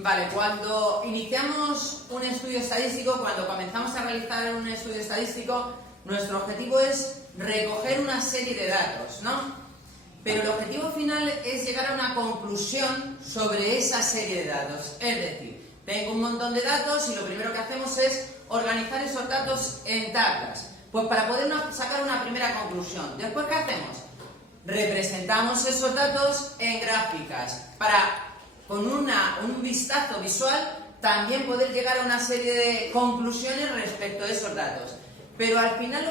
Vale, cuando iniciamos un estudio estadístico, cuando comenzamos a realizar un estudio estadístico, nuestro objetivo es recoger una serie de datos, ¿no? Pero el objetivo final es llegar a una conclusión sobre esa serie de datos. Es decir, tengo un montón de datos y lo primero que hacemos es organizar esos datos en tablas. Pues para poder sacar una primera conclusión. Después, ¿qué hacemos? Representamos esos datos en gráficas para, con un vistazo visual, también poder llegar a una serie de conclusiones respecto a esos datos. Pero al final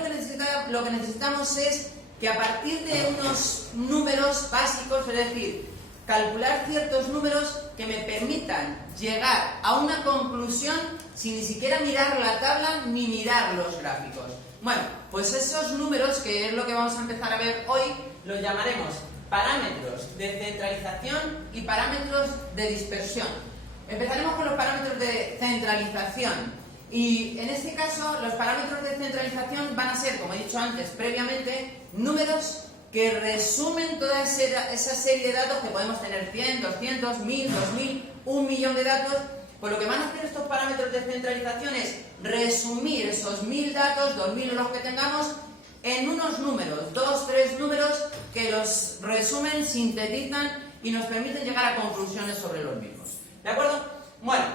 lo que necesitamos es que a partir de unos números básicos, es decir, calcular ciertos números que me permitan llegar a una conclusión sin ni siquiera mirar la tabla ni mirar los gráficos. Bueno, pues esos números, que es lo que vamos a empezar a ver hoy, los llamaremos parámetros de centralización y parámetros de dispersión. Empezaremos con los parámetros de centralización. Y en este caso, los parámetros de centralización van a ser, como he dicho antes previamente, números que resumen toda esa serie de datos que podemos tener 100, 200, 1000, 2000, 1.000.000 de datos. Pues lo que van a hacer estos parámetros de centralización es resumir esos 1000 datos, 2000 los que tengamos, en unos números, 2, 3 números que los resumen, sintetizan y nos permiten llegar a conclusiones sobre los mismos. ¿De acuerdo? Bueno,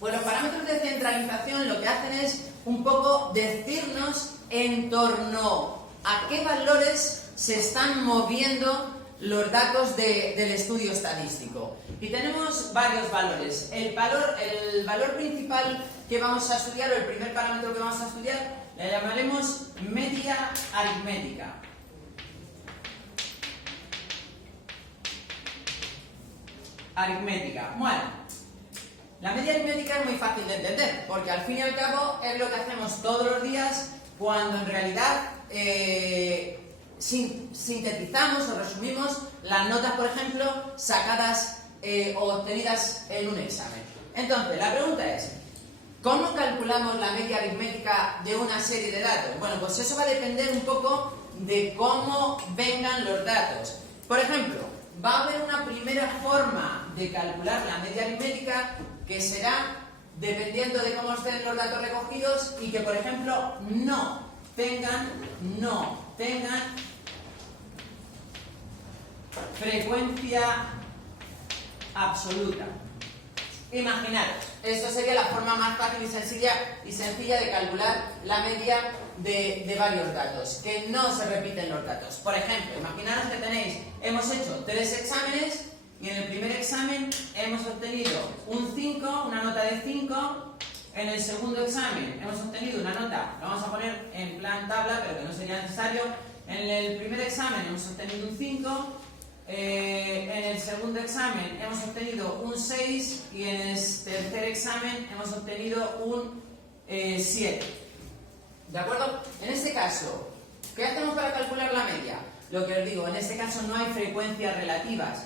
pues los parámetros de centralización lo que hacen es un poco decirnos en torno a qué valores se están moviendo los datos del estudio estadístico. Y tenemos varios valores. El valor principal que vamos a estudiar, o el primer parámetro que vamos a estudiar, le llamaremos media aritmética. Aritmética. Bueno, la media aritmética es muy fácil de entender, porque al fin y al cabo es lo que hacemos todos los días cuando en realidad sintetizamos o resumimos las notas, por ejemplo, sacadas o obtenidas en un examen. Entonces, la pregunta es, ¿cómo calculamos la media aritmética de una serie de datos? Bueno, pues eso va a depender un poco de cómo vengan los datos. Por ejemplo, va a haber una primera forma de calcular la media aritmética que será dependiendo de cómo estén los datos recogidos y que, por ejemplo, no tengan frecuencia absoluta. Imaginaros, esto sería la forma más fácil y sencilla de calcular la media de varios datos, que no se repiten los datos. Por ejemplo, imaginaros que hemos hecho 3 exámenes y en el primer examen hemos obtenido un 5, una nota de 5. En el segundo examen hemos obtenido una nota, lo vamos a poner en plan tabla, pero que no sería necesario. En el primer examen hemos obtenido un 5. En el segundo examen hemos obtenido un 6 y en el tercer examen hemos obtenido un 7. ¿De acuerdo? En este caso, ¿qué hacemos para calcular la media? Lo que os digo, en este caso no hay frecuencias relativas.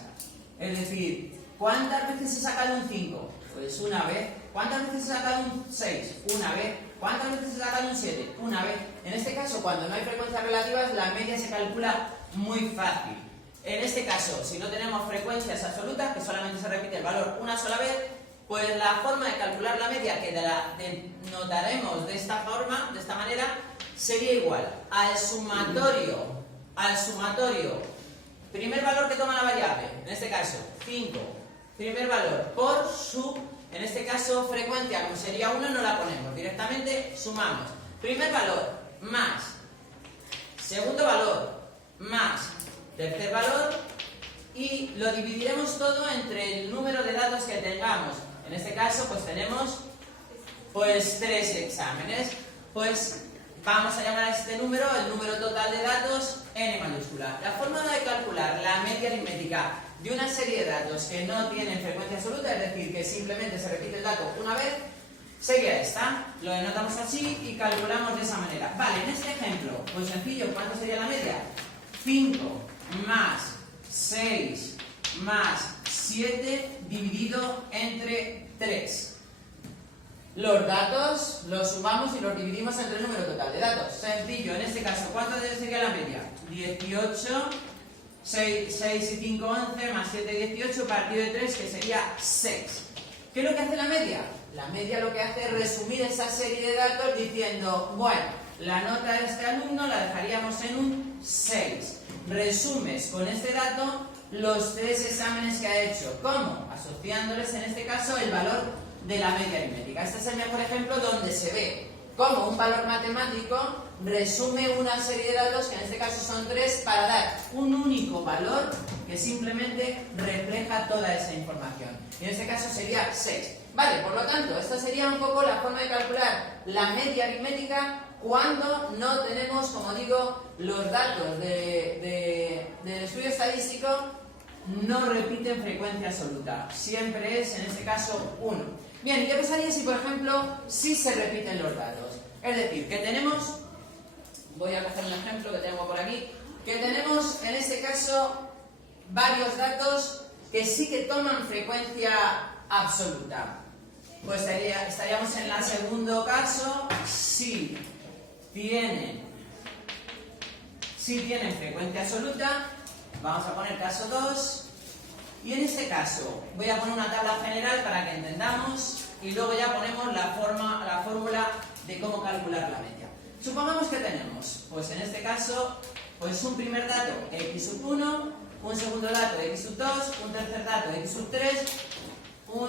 Es decir, ¿cuántas veces he sacado un 5? Pues una vez. ¿Cuántas veces he sacado un 6? Una vez. ¿Cuántas veces he sacado un 7? Una vez. En este caso, cuando no hay frecuencias relativas, la media se calcula muy fácil. En este caso, si no tenemos frecuencias absolutas, que solamente se repite el valor una sola vez, pues la forma de calcular la media, que denotaremos de esta forma, de esta manera, sería igual al sumatorio. Primer valor que toma la variable, en este caso 5. Primer valor por su, en este caso, frecuencia, como sería 1, no la ponemos, directamente sumamos. Primer valor más segundo valor más tercer valor y lo dividiremos todo entre el número de datos que tengamos. En este caso, pues tenemos 3 exámenes. Pues vamos a llamar a este número el número total de datos n mayúscula. La forma de calcular la media aritmética de una serie de datos que no tienen frecuencia absoluta, es decir, que simplemente se repite el dato una vez, sería esta. Lo denotamos así y calculamos de esa manera. Vale, en este ejemplo, pues sencillo, ¿cuánto sería la media? 5 más 6 más 7 dividido entre 3. Los datos los sumamos y los dividimos entre el número total de datos. Sencillo, en este caso, ¿cuánto sería la media? 18, 6 y 5, 11, más 7, 18, partido de 3, que sería 6. ¿Qué es lo que hace la media? La media lo que hace es resumir esa serie de datos diciendo, bueno, la nota de este alumno la dejaríamos en un 6. Resumes con este dato los 3 exámenes que ha hecho. ¿Cómo? Asociándoles en este caso el valor de la media aritmética. Este es el mejor ejemplo donde se ve cómo un valor matemático resume una serie de datos, que en este caso son 3, para dar un único valor que simplemente refleja toda esa información. Y en este caso sería 6. Vale, por lo tanto, esta sería un poco la forma de calcular la media aritmética cuando no tenemos, como digo, los datos del estudio estadístico no repiten frecuencia absoluta. Siempre es, en este caso, 1. Bien, ¿y qué pasaría si, por ejemplo, sí se repiten los datos? Es decir, que tenemos, voy a coger un ejemplo que tengo por aquí, que tenemos, en este caso, varios datos que sí que toman frecuencia absoluta. Pues estaríamos en el segundo caso, si tienen frecuencia absoluta. Vamos a poner caso 2. Y en este caso voy a poner una tabla general para que entendamos y luego ya ponemos la fórmula de cómo calcular la media. Supongamos que tenemos, pues en este caso, pues un primer dato x sub 1, un segundo dato x sub 2, un tercer dato x sub 3, un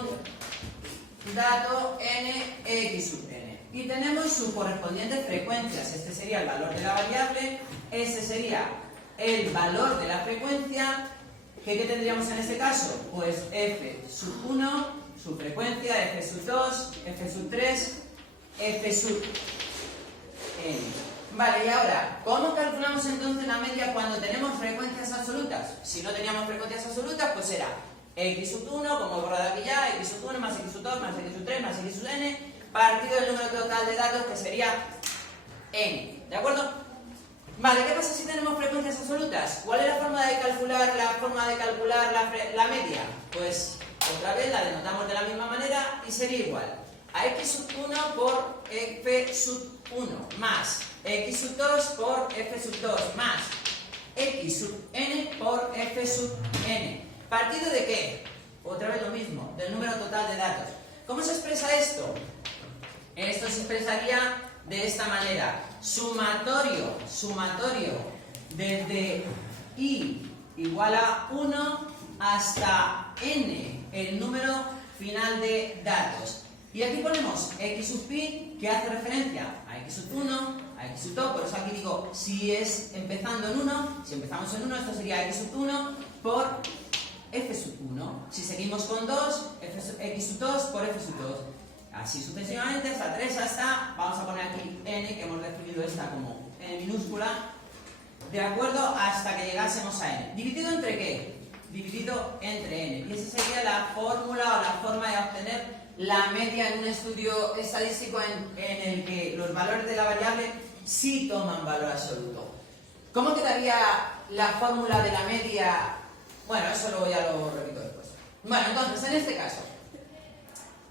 dato n x sub n. Y tenemos sus correspondientes frecuencias. Este sería el valor de la variable, este sería el valor de la frecuencia. ¿Qué tendríamos en este caso? Pues f sub 1, su frecuencia, f sub 2, f sub 3, f sub n. Vale, y ahora, ¿cómo calculamos entonces la media cuando tenemos frecuencias absolutas? Si no teníamos frecuencias absolutas, pues era x sub 1, como he borrado aquí ya, x sub 1 más x sub 2 más x sub 3 más x sub n, partido del número total de datos, que sería n. ¿De acuerdo? Vale, ¿qué pasa si tenemos frecuencias absolutas? ¿Cuál es la forma de calcular la media? Pues otra vez la denotamos de la misma manera y sería igual a x sub 1 por f sub 1 más x sub 2 por f sub 2 más x sub n por f sub n. ¿Partido de qué? Otra vez lo mismo, del número total de datos. ¿Cómo se expresa esto? Esto se expresaría de esta manera: sumatorio desde i igual a 1 hasta n, el número final de datos. Y aquí ponemos x sub pi, que hace referencia a x sub 1, a x sub 2, por eso aquí digo, si es empezando en 1, si empezamos en 1, esto sería x sub 1 por f sub 1. Si seguimos con 2, x sub 2 por f sub 2. Así sucesivamente hasta 3, hasta, vamos a poner aquí n, que hemos definido esta como n minúscula, de acuerdo, hasta que llegásemos a n. ¿Dividido entre qué? Dividido entre n. Y esa sería la fórmula o la forma de obtener la media en un estudio estadístico en el que los valores de la variable sí toman valor absoluto. ¿Cómo quedaría la fórmula de la media? Bueno, eso luego ya lo repito después. Bueno, entonces, en este caso,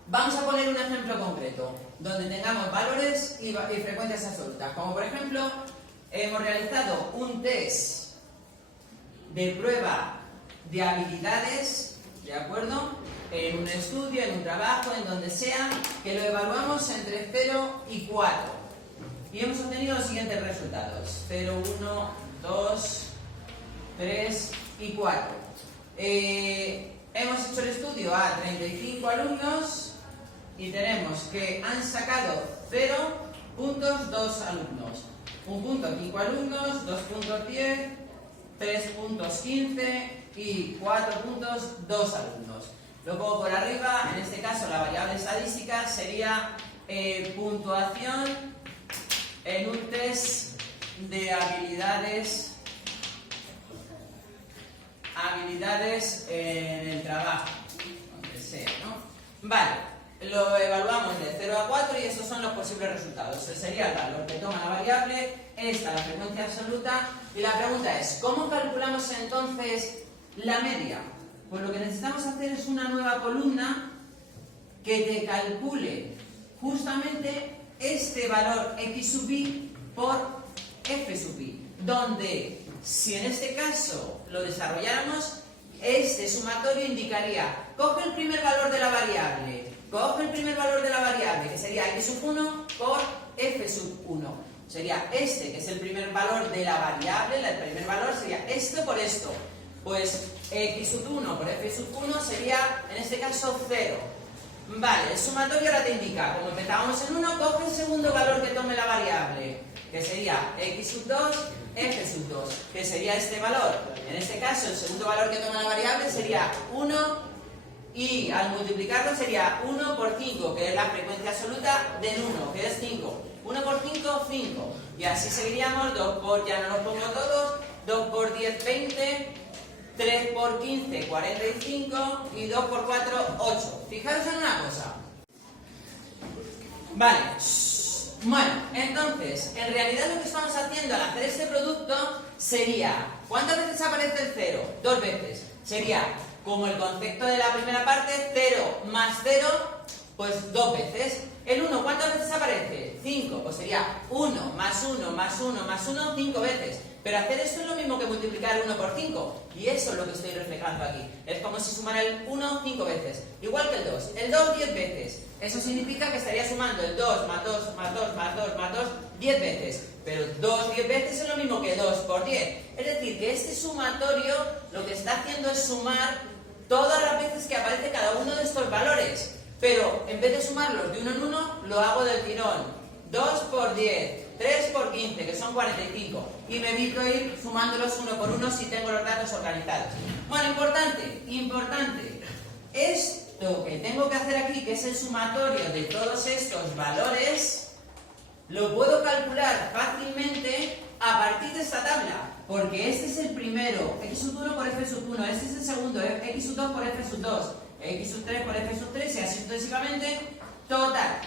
vamos a poner un ejemplo concreto, donde tengamos valores y frecuencias absolutas. Como por ejemplo, hemos realizado un test de prueba de habilidades, ¿de acuerdo? En un estudio, en un trabajo, en donde sea, que lo evaluamos entre 0 y 4. Y hemos obtenido los siguientes resultados: 0, 1, 2, 3 y 4. Hemos hecho el estudio a 35 alumnos y tenemos que han sacado 0 puntos 2 alumnos, 1 punto 5 alumnos, 2 puntos 10, 3 puntos 15 y 4 puntos 2 alumnos. Luego por arriba, en este caso la variable estadística sería puntuación en un test de habilidades en el trabajo, donde sea, ¿no? Vale, lo evaluamos de 0 a 4 y estos son los posibles resultados. Ese sería el valor que toma la variable, esta la frecuencia absoluta, y la pregunta es, ¿cómo calculamos entonces la media? Pues lo que necesitamos hacer es una nueva columna que te calcule justamente este valor x sub i por f sub i, donde si en este caso lo desarrolláramos, este sumatorio indicaría, coge el primer valor de la variable coge el primer valor de la variable, que sería x sub 1 por f sub 1. Sería este, que es el primer valor de la variable, el primer valor sería esto por esto. Pues x sub 1 por f sub 1 sería, en este caso, 0. Vale, el sumatorio ahora te indica, como empezábamos en 1, coge el segundo valor que tome la variable, que sería x sub 2, f sub 2, que sería este valor. En este caso, el segundo valor que toma la variable sería 1, y al multiplicarlo sería 1 por 5, que es la frecuencia absoluta del 1, que es 5. 1 por 5, 5. Y así seguiríamos, 2 por, ya no los pongo todos, 2 por 10, 20, 3 por 15, 45 y 2 por 4, 8. Fijaros en una cosa. Vale. Bueno, entonces, en realidad lo que estamos haciendo al hacer este producto sería, ¿cuántas veces aparece el 0? 2 veces. Sería, como el concepto de la primera parte, 0 más 0, pues 2 veces. El 1, ¿cuántas veces aparece? 5, pues sería 1 más 1 más 1 más 1, 5 veces. Pero hacer esto es lo mismo que multiplicar 1 por 5. Y eso es lo que estoy reflejando aquí. Es como si sumara el 1 5 veces. Igual que el 2. El 2 10 veces. Eso significa que estaría sumando el 2 más 2 más 2 más 2 más 2 10 veces. Pero 2 10 veces es lo mismo que 2 por 10. Es decir, que este sumatorio lo que está haciendo es sumar todas las veces que aparece cada uno de estos valores. Pero en vez de sumarlos de uno en uno, lo hago del tirón. 2 por 10, 3 por 15, que son 45. Y me evito ir sumándolos uno por uno si tengo los datos organizados. Bueno, importante. Esto que tengo que hacer aquí, que es el sumatorio de todos estos valores, lo puedo calcular fácilmente a partir de esta tabla. Porque este es el primero, x sub 1 por f sub 1. Este es el segundo, x sub 2 por f sub 2. X sub 3 por f sub 3 y así sucesivamente. Total,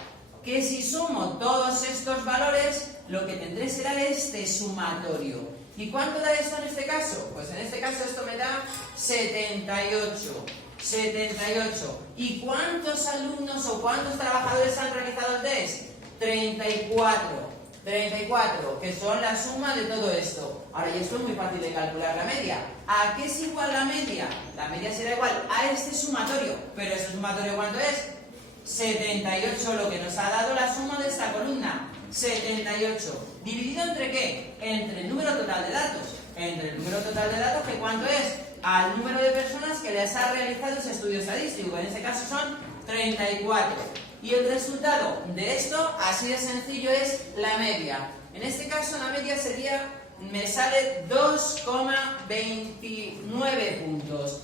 que si sumo todos estos valores, lo que tendré será este sumatorio. ¿Y cuánto da esto en este caso? Pues en este caso esto me da 78. 78. ¿Y cuántos alumnos o cuántos trabajadores han realizado el test? 34. 34, que son la suma de todo esto. Ahora, y esto es muy fácil de calcular la media. ¿A qué es igual la media? La media será igual a este sumatorio. ¿Pero ese sumatorio cuánto es? 78, lo que nos ha dado la suma de esta columna. 78. ¿Dividido entre qué? Entre el número total de datos. Entre el número total de datos, que cuánto es? Al número de personas que les ha realizado ese estudio estadístico. En este caso son 34. Y el resultado de esto, así de sencillo, es la media. En este caso, la media sería, me sale 2,29 puntos.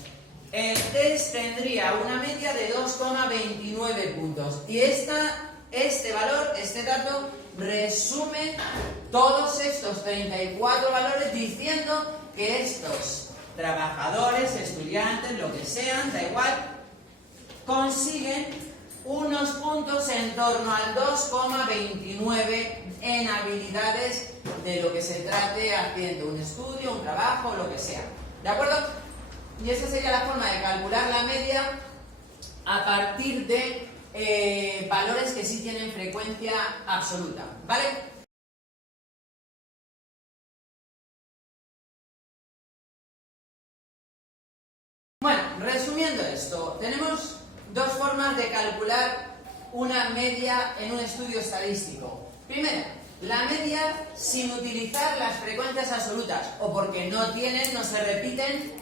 El test tendría una media de 2,29 puntos. Y este valor, este dato, resume todos estos 34 valores diciendo que estos trabajadores, estudiantes, lo que sean, da igual, consiguen unos puntos en torno al 2,29 en habilidades de lo que se trate haciendo un estudio, un trabajo, lo que sea. ¿De acuerdo? Y esa sería la forma de calcular la media a partir de valores que sí tienen frecuencia absoluta. ¿Vale? Bueno, resumiendo esto, tenemos dos formas de calcular una media en un estudio estadístico. Primera, la media sin utilizar las frecuencias absolutas, o porque no tienen, no se repiten,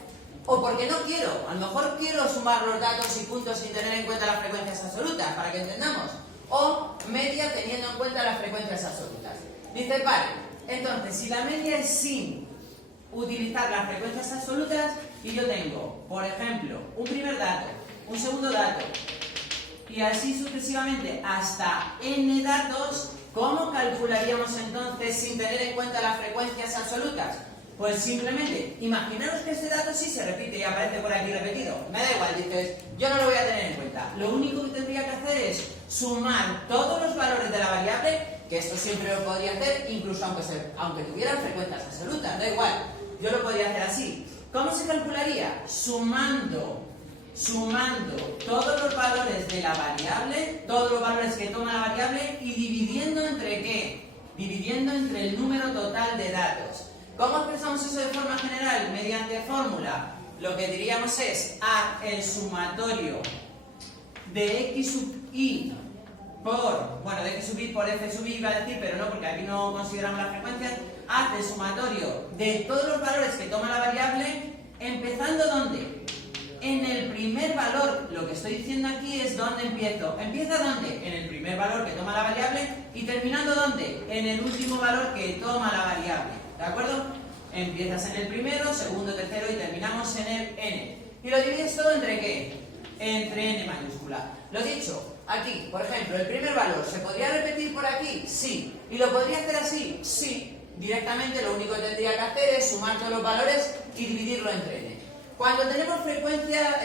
o porque no quiero. A lo mejor quiero sumar los datos y puntos sin tener en cuenta las frecuencias absolutas, para que entendamos. O media teniendo en cuenta las frecuencias absolutas. Dice, vale, entonces si la media es sin utilizar las frecuencias absolutas, y yo tengo, por ejemplo, un primer dato, un segundo dato, y así sucesivamente hasta n datos, ¿cómo calcularíamos entonces sin tener en cuenta las frecuencias absolutas? Pues simplemente, imaginaros que este dato sí se repite y aparece por aquí repetido. Me da igual, dices, yo no lo voy a tener en cuenta. Lo único que tendría que hacer es sumar todos los valores de la variable, que esto siempre lo podría hacer, incluso aunque tuvieran frecuencias absolutas, da igual. Yo lo podría hacer así. ¿Cómo se calcularía? Sumando todos los valores de la variable, todos los valores que toma la variable, y dividiendo entre ¿qué? Dividiendo entre el número total de datos. ¿Cómo expresamos eso de forma general? Mediante fórmula. Lo que diríamos es a el sumatorio de x sub I por, bueno, de X sub I por F sub I iba a decir, pero no, porque aquí no consideramos las frecuencias, hace el sumatorio de todos los valores que toma la variable, empezando ¿dónde? En el primer valor. Lo que estoy diciendo aquí es dónde empiezo. ¿Empieza dónde? En el primer valor que toma la variable y terminando ¿dónde? En el último valor que toma la variable. ¿De acuerdo? Empiezas en el primero, segundo, tercero y terminamos en el n. ¿Y lo divides todo entre qué? Entre n mayúscula. Lo dicho, aquí, por ejemplo, el primer valor, ¿se podría repetir por aquí? Sí. ¿Y lo podría hacer así? Sí. Directamente lo único que tendría que hacer es sumar todos los valores y dividirlo entre n. Cuando tenemos frecuencia,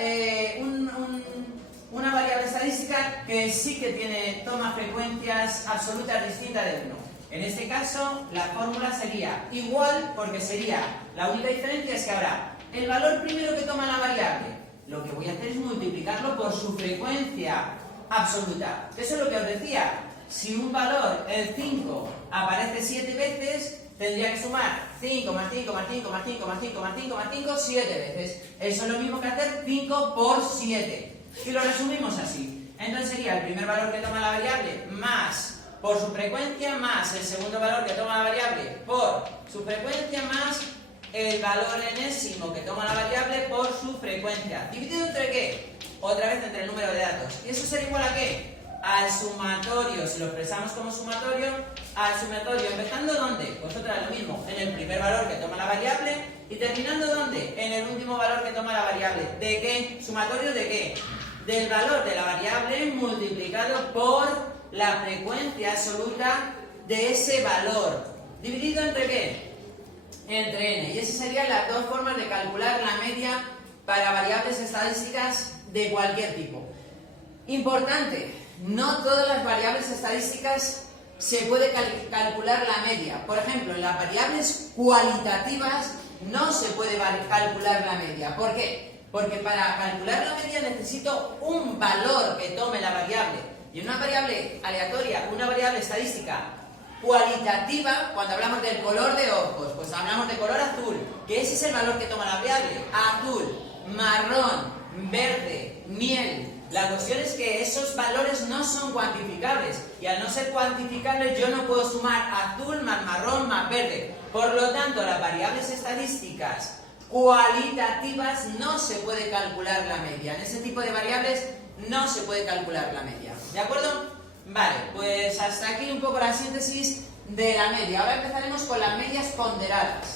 una variable estadística que sí que toma frecuencias absolutas distintas de 1. En este caso, la fórmula sería igual, porque sería, la única diferencia es que habrá el valor primero que toma la variable. Lo que voy a hacer es multiplicarlo por su frecuencia absoluta. Eso es lo que os decía. Si un valor, el 5, aparece 7 veces, tendría que sumar 5 más 5 más 5 más 5 más 5 más 5 más 5, 7 veces. Eso es lo mismo que hacer 5 por 7. Y lo resumimos así. Entonces sería el primer valor que toma la variable más por su frecuencia más el segundo valor que toma la variable por su frecuencia más el valor enésimo que toma la variable por su frecuencia. ¿Dividido entre qué? Otra vez entre el número de datos. ¿Y eso será igual a qué? Al sumatorio. Si lo expresamos como sumatorio, al sumatorio. ¿Empezando dónde? Pues otra vez lo mismo. En el primer valor que toma la variable y terminando ¿dónde? En el último valor que toma la variable. ¿De qué? ¿Sumatorio de qué? Del valor de la variable multiplicado por la frecuencia absoluta de ese valor. ¿Dividido entre qué? Entre n. Y esas serían las dos formas de calcular la media para variables estadísticas de cualquier tipo. Importante, no todas las variables estadísticas se puede calcular la media. Por ejemplo, en las variables cualitativas no se puede calcular la media. ¿Por qué? Porque para calcular la media necesito un valor que tome la variable. Y una variable aleatoria, una variable estadística cualitativa, cuando hablamos del color de ojos, pues hablamos de color azul, que ese es el valor que toma la variable. Azul, marrón, verde, miel. La cuestión es que esos valores no son cuantificables y al no ser cuantificables yo no puedo sumar azul más marrón más verde. Por lo tanto, las variables estadísticas cualitativas no se puede calcular la media. En ese tipo de variables no se puede calcular la media. ¿De acuerdo? Vale, pues hasta aquí un poco la síntesis de la media. Ahora empezaremos con las medias ponderadas.